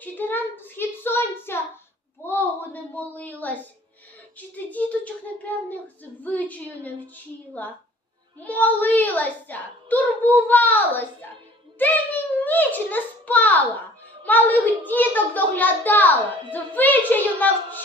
Чи ти ранку схід сонця Богу не молилась? Чи ти діточок непевних звичаю не вчила? Молилася, турбувалася, день і ніч не спала, малих діток доглядала, звичаю навчила.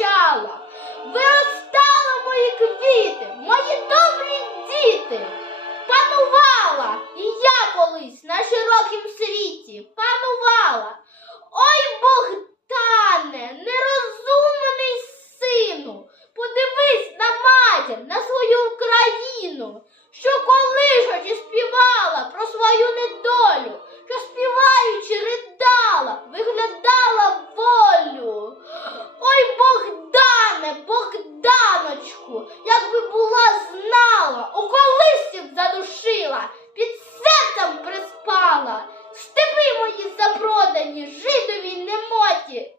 впала, у колисці задушила, під серцем приспала, степи мої запродані, жидові немоті,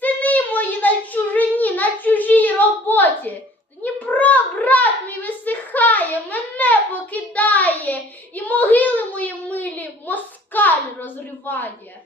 сини мої на чужині, на чужій роботі. Дніпро, брат мій висихає, мене покидає, і могили мої милі москаль розриває.